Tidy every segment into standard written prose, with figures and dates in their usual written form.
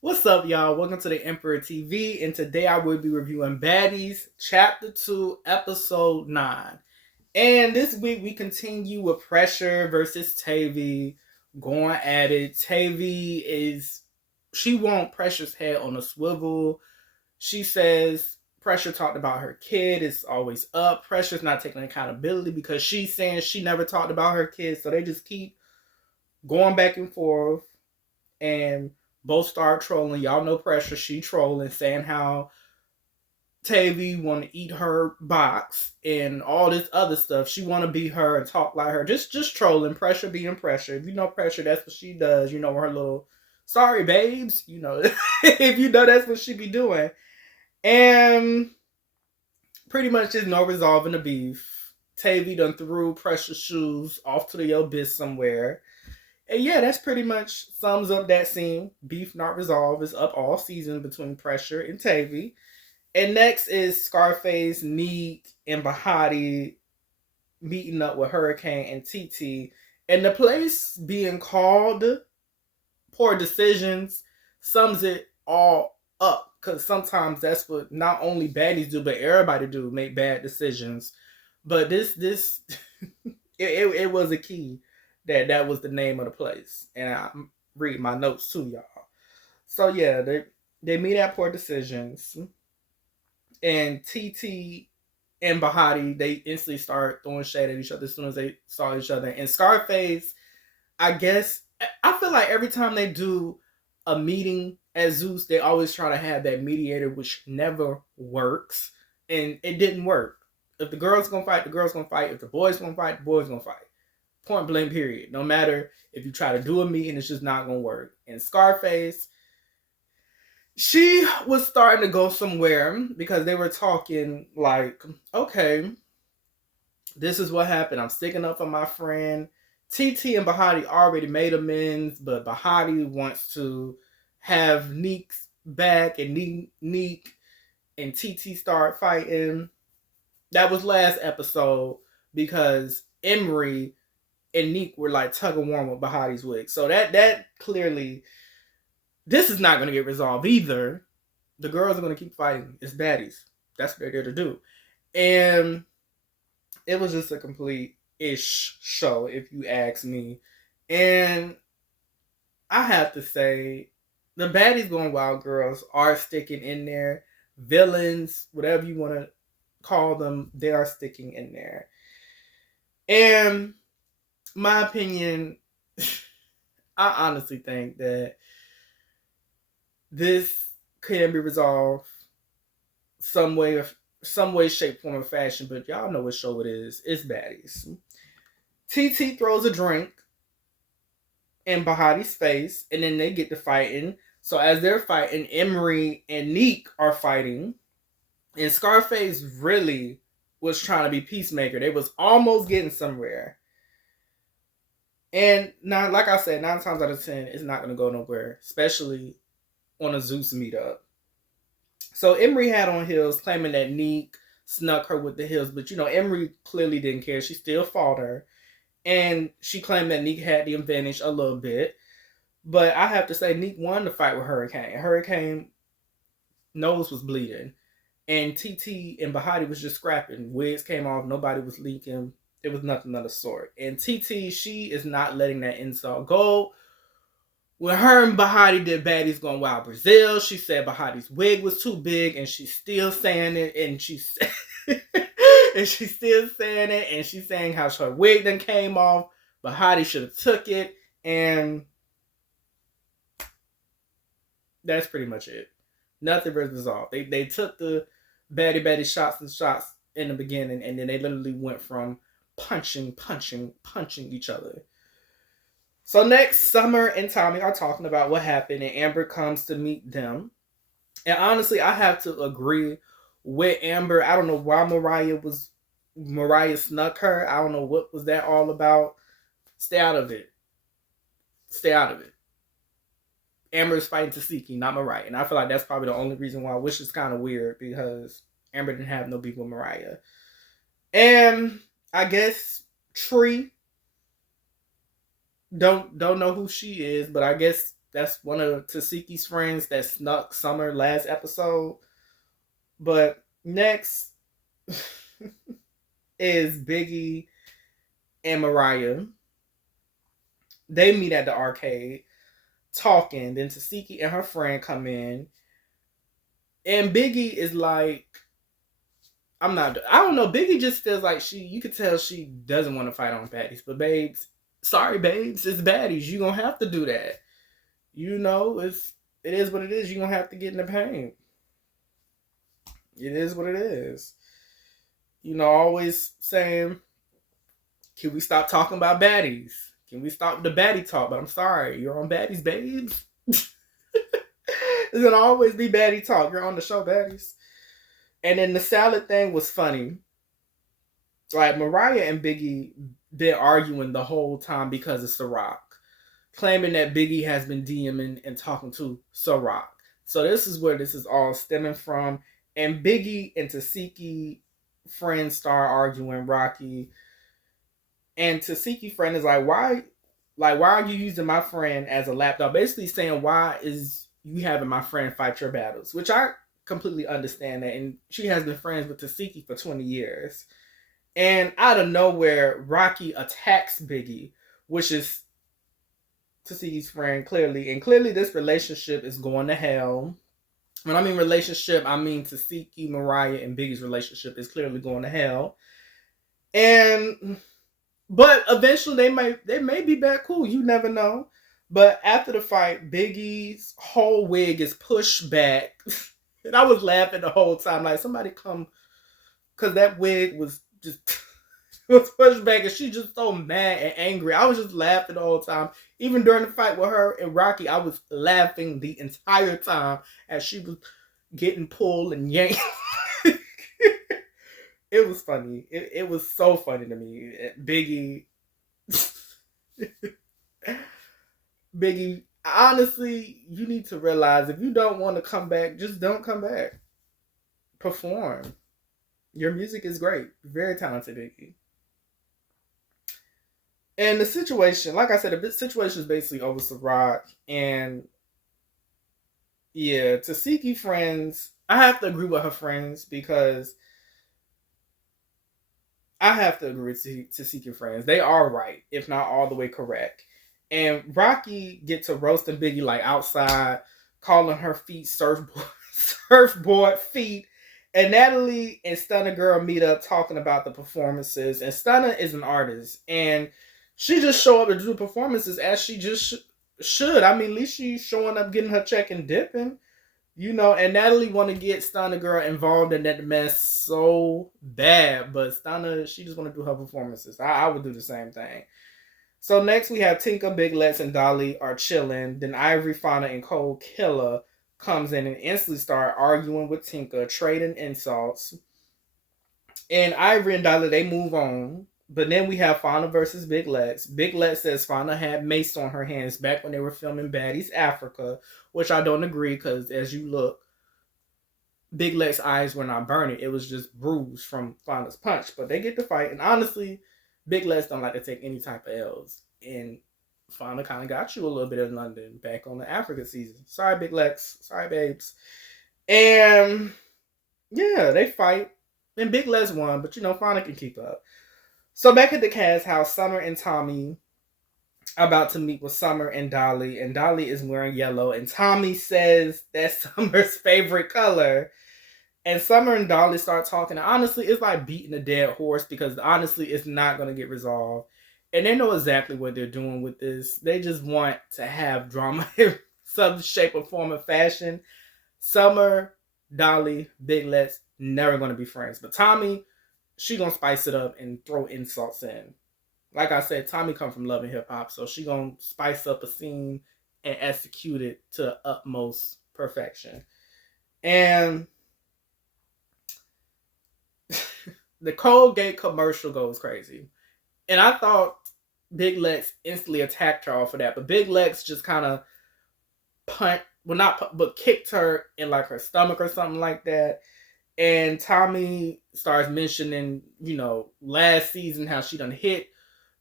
What's up, y'all? Welcome to the Emperor TV, and today I will be reviewing Baddies, Chapter 2, Episode 9. And this week we continue with Pressure versus Tavy going at it. She wants Pressure's head on a swivel. She says Pressure talked about her kid, it's always up. Pressure's not taking accountability because she's saying she never talked about her kid, so they just keep going back and forth. And both start trolling. Y'all know Pressure. She trolling, saying how Tavy want to eat her box and all this other stuff. She want to be her and talk like her. Just trolling. Pressure being Pressure. If you know Pressure, that's what she does. You know her little sorry babes. You know if you know that's what she be doing. And pretty much there's no resolving the beef. Tavy done threw Pressure's shoes off to the abyss somewhere. And yeah, that's pretty much sums up that scene. Beef not resolved is up all season between Pressure and Tavy. And next is Scarface, Neek, and Bahati meeting up with Hurricane and TT. And the place being called Poor Decisions sums it all up. Because sometimes that's what not only baddies do, but everybody do, make bad decisions. But this it was a key that was the name of the place. And I read my notes too, y'all. So yeah, they meet at Poor Decisions. And TT and Bahati, they instantly start throwing shade at each other as soon as they saw each other. And Scarface, I guess, I feel like every time they do a meeting at Zeus, they always try to have that mediator, which never works. And it didn't work. If the girl's gonna fight, the girl's gonna fight. If the boy's gonna fight, the boy's gonna fight. Point blank, period. No matter if you try to do a meeting, it's just not gonna work. And Scarface, she was starting to go somewhere because they were talking like, okay, this is what happened. I'm sticking up for my friend. TT and Bahati already made amends, but Bahati wants to have Neek's back, and Neek and TT start fighting. That was last episode because Emery and Neek were like tug of war with Bahati's wig. So that clearly, this is not going to get resolved either. The girls are going to keep fighting. It's baddies. That's what they're there to do. And it was just a complete-ish show, if you ask me. And I have to say, the baddies going wild girls are sticking in there. Villains, whatever you want to call them, they are sticking in there. And my opinion, I honestly think that this can be resolved some way, shape, form, or fashion. But y'all know what show it is. It's baddies. TT throws a drink in Bahati's face, and then they get to fighting. So as they're fighting, Emery and Neek are fighting, and Scarface really was trying to be peacemaker. They was almost getting somewhere. And now, like I said, 9 times out of 10, it's not going to go nowhere, especially on a Zeus meetup. So Emery had on heels, claiming that Neek snuck her with the heels. But, Emery clearly didn't care. She still fought her. And she claimed that Neek had the advantage a little bit. But I have to say, Neek won the fight with Hurricane. Hurricane nose was bleeding. And TT and Bahati was just scrapping. Wigs came off. Nobody was leaking. It was nothing of the sort. And TT, she is not letting that insult go. When her and Bahati did Baddies Gone Wild Brazil, she said Bahati's wig was too big, and she's still saying it, and she's still saying it, and she's saying how her wig then came off. Bahati should have took it, and that's pretty much it. Nothing was resolved. They took the baddie shots in the beginning, and then they literally went from punching each other. So next, Summer and Tommy are talking about what happened, and Amber comes to meet them. And honestly, I have to agree with Amber. I don't know why Mariah snuck her. I don't know what was that all about. Stay out of it. Amber is fighting Tasiki, not Mariah. And I feel like that's probably the only reason why, which is kind of weird, because Amber didn't have no beef with Mariah. And I guess Tree, don't know who she is, but I guess That's one of Taseki's friends that snuck Summer last episode. But next is Biggie and Mariah. They meet at the arcade talking. Then Taseki and her friend come in. And Biggie is like, I don't know. Biggie just feels like you could tell she doesn't want to fight on baddies. But babes, sorry babes, it's baddies. You gonna have to do that. You know, it is what it is. You gonna have to get in the paint. It is what it is. You know, always saying, can we stop talking about baddies? Can we stop the baddie talk? But I'm sorry, you're on baddies, babes. It's gonna always be baddie talk. You're on the show, baddies. And then the salad thing was funny. Like, Mariah and Biggie been arguing the whole time because of Ciroc, claiming that Biggie has been DMing and talking to Ciroc. So this is where this is all stemming from. And Biggie and Taseki friends start arguing, Rocky. And Taseki friend is like, why are you using my friend as a lapdog? Basically saying, why is you having my friend fight your battles? Which I completely understand that. And she has been friends with Taseki for 20 years. And out of nowhere, Rocky attacks Biggie, which is Taseki's friend, clearly. And clearly this relationship is going to hell. When I mean relationship, I mean Taseki, Mariah, and Biggie's relationship is clearly going to hell. But eventually they may be back cool. You never know. But after the fight, Biggie's whole wig is pushed back. And I was laughing the whole time. Like, somebody come, because that wig was just was pushed back, and she's just so mad and angry. I was just laughing the whole time. Even during the fight with her and Rocky, I was laughing the entire time as she was getting pulled and yanked. It was funny. It was so funny to me. Biggie, honestly, you need to realize if you don't want to come back, just don't come back. Perform. Your music is great. Very talented, Biggie. And the situation, like I said, the situation is basically over Ciroc. And yeah, Taseki friends, I have to agree with her friends because I have to agree with Taseki friends. They are right, if not all the way correct. And Rocky gets to roasting Biggie like outside, calling her feet surfboard feet. And Natalie and Stunner Girl meet up talking about the performances. And Stunner is an artist. And she just show up to do performances as she just should. I mean, at least she's showing up, getting her check and dipping. You know, and Natalie want to get Stunner Girl involved in that mess so bad. But Stunner, she just want to do her performances. I would do the same thing. So next we have Tinka, Big Lex, and Dolly are chilling. Then Ivory, Fauna, and Cole Killer comes in and instantly start arguing with Tinka, trading insults. And Ivory and Dolly, they move on. But then we have Fauna versus Big Lex. Big Lex says Fauna had mace on her hands back when they were filming Baddies Africa, which I don't agree because as you look, Big Lex's eyes were not burning. It was just bruised from Fauna's punch. But they get to fight. And honestly, Big Lex don't like to take any type of L's. And Fauna kind of got you a little bit in London back on the Africa season. Sorry, Big Lex. Sorry, babes. And yeah, they fight. And Big Lex won, but you know, Fauna can keep up. So back at the cast house, Summer and Tommy are about to meet with Summer and Dolly is wearing yellow, and Tommy says that's Summer's favorite color. And Summer and Dolly start talking, and honestly, it's like beating a dead horse because honestly, it's not going to get resolved. And they know exactly what they're doing with this. They just want to have drama in some shape or form or fashion. Summer, Dolly, Big Lex, never going to be friends. But Tommy, she gonna spice it up and throw insults in. Like I said, Tommy come from Love and Hip Hop, so she gonna spice up a scene and execute it to utmost perfection. And the Colgate commercial goes crazy. And I thought Big Lex instantly attacked her off of that, but Big Lex just kind of kicked her in like her stomach or something like that. And Tommy starts mentioning, you know, last season how she done hit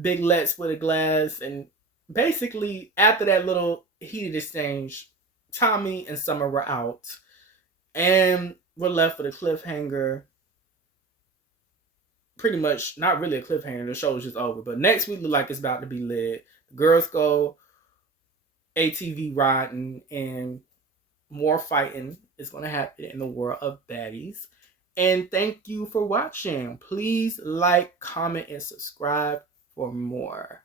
Big Lex with a glass. And basically, after that little heated exchange. Tommy and Summer were out, and we're left with a cliffhanger. Pretty much, not really a cliffhanger. The show was just over. But next week look like it's about to be lit. The girls go ATV riding, and more fighting is going to happen in the world of baddies. And thank you for watching. Please like, comment, and subscribe for more.